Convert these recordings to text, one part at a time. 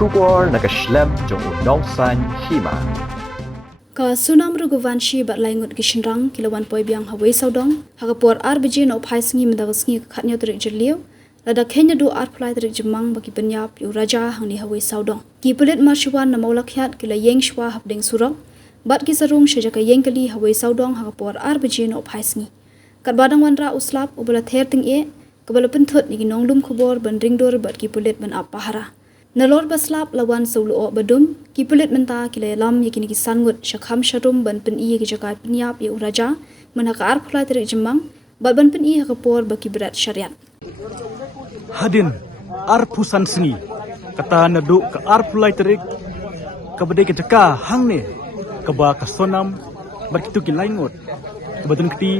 kubor nakaslem jong unong san hima. Ka sunam ruguvanshi bat laingut gishinrang kilawan poi biang hawai saudong hagapor RBG no phai sngi mdagasngi khatnyo trik jirliu lada khenya do arplai trik jimang bagi penyap yu raja hangni hawai saudong ki pulit marshwan na maulakhyat kila yeng shwa habdeng surok bat ki sarung shejaka yeng kali hawai saudong hagapor RBG no phai sngi kat badang wanra uslap ubala ther ting e kabala penthut ni nonglum khubor ban ringdor bat ki pulit ban apahara Nalor baslap lawan solo badum ki pulit menta kila lam yakini ki sangut shakham sharum ban pen i ki jakai penyap ya uraja menaka arpulai terik jemang bat ban pen i hakapor baki berat syariat Hadin arpusan seni kata nadu ke arpulai terik kabade ke jaka hangne kaba kasonam berkitu ki laingot kebatun keti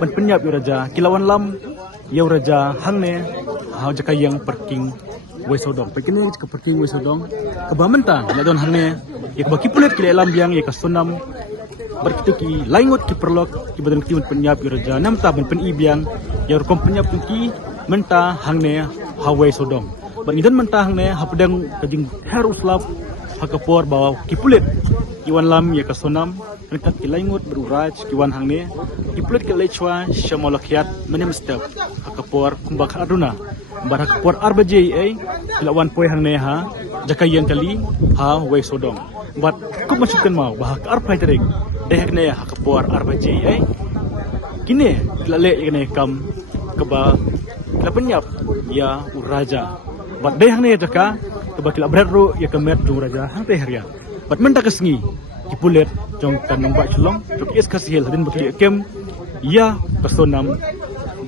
ban penyap ya uraja kilawan lam ya uraja hangne ha jaka yang perking Wesodong, pekini ke perking Wesodong, kebamenta, nak don hangne, ya kebaki pulit kile alam biang, ya kasonam, berkitu ki laingot ki perlok, ki badan ki penyap iraja, nam ta ben pen ibiang, ya rukom penyap ki menta hangne Hawaii Sodong. Banidan menta hangne hapedang kajing harus lap hakapor bawa ki pulit, iwan lam ya kasonam, mereka ki laingot beruraj, kiwan hangne, ki pulit ki lechwa, syamolakiat, menem step, hakapor kumbak aduna. Barak por RBG kilawan poi hang neha jakayan kali ha wei sodong bat kup masukkan mau bahak arpai terik dehek ne ha kapor RBG kini kilale ikne kam keba kila penyap ya uraja bat dehek ne jaka keba kila berat ya kemet tu raja hang teh ria bat menta kesngi kipulet jong kanong ba chlong tok is kasihil hadin bakli kem ya kasonam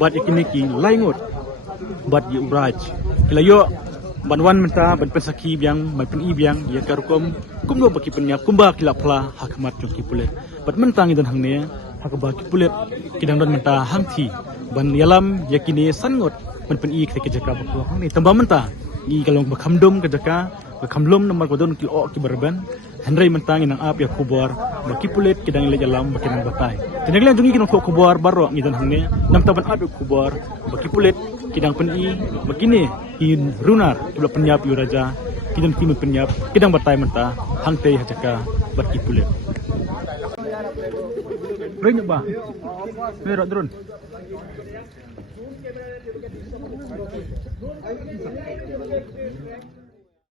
bat ikini ki laingot bat di uraj kila yo banwan menta ban pensaki biang ban pen ibiang ya karukom kumno baki penyap kumba kila pla hakmat joki pulet bat mentang idon hangne hakba ki pulet kidang don menta hangti ban yalam yakini sangot ban pen i ke jaka baklo hangni tamba menta i kalong bakhamdom ke jaka bakhamlom nomor kodon ki o ki barban henry mentang inang ap ya kubor baki pulet kidang le yalam baki nang batai tinaglan jungi kinong kubor baro ngidon hangne nam taban ap kubor baki pulet kidang pen i begini in runar kibla penyap yu raja kidang timut penyap kidang batai menta hangtei hajaka baki pulet Ring ba merah drone